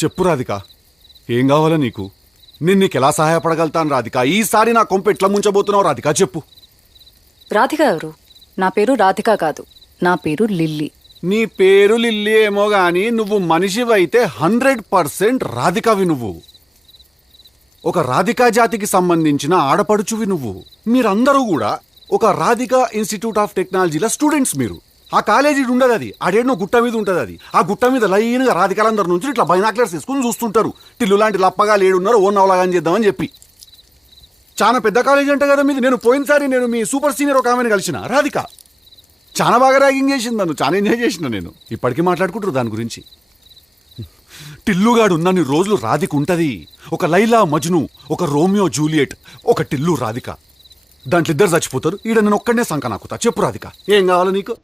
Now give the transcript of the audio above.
చెప్పు రాధిక, ఏం కావాలా నీకు? నేను నీకెలా సహాయపడగలుగుతాను రాధిక? ఈసారి నా కొంప ఎట్లా ముంచబోతున్నావు రాధిక చెప్పు. రాధిక ఎవరు? నా పేరు రాధిక కాదు, నా పేరు లిల్లీ. నీ పేరు లిల్లీ ఏమో గాని నువ్వు మనిషివైతే 100% రాధికవి నువ్వు. ఒక రాధికా జాతికి సంబంధించిన ఆడపడుచువి నువ్వు. మీరందరూ కూడా ఒక రాధికా ఇన్స్టిట్యూట్ ఆఫ్ టెక్నాలజీల స్టూడెంట్స్. మీరు ఆ కాలేజీ ఉండదు, అది ఆడేడో గుట్ట మీద ఉంటుంది. అది ఆ గుట్ట మీద లైన్గా రాధికాలందరి నుంచి ఇట్లా బైనాక్లర్స్ తీసుకుని చూస్తుంటారు. టిల్లు లాంటి లప్పగా లేడున్నారు, ఓ నవలాగా చేద్దామని చెప్పి. చాలా పెద్ద కాలేజీ అంటే కదా మీది. నేను పోయినసారి నేను మీ సూపర్ సీనియర్ ఒక ఆమెను కలిసిన రాధిక. చాలా బాగా ర్యాగింగ్ చేసింది నన్ను, చాలా ఎంజాయ్ చేసిన నేను. ఇప్పటికీ మాట్లాడుకుంటారు దాని గురించి. టిల్లుగాడు ఉన్నన్ని రోజులు రాధిక ఉంటుంది. ఒక లైలా మజ్ను, ఒక రోమియో జూలియట్, ఒక టిల్లు రాధిక. దాంట్లో ఇద్దరు చచ్చిపోతారు. ఈడ నేను ఒక్కడనే సంక నాకుతా. చెప్పు రాధిక, ఏం కావాలి నీకు?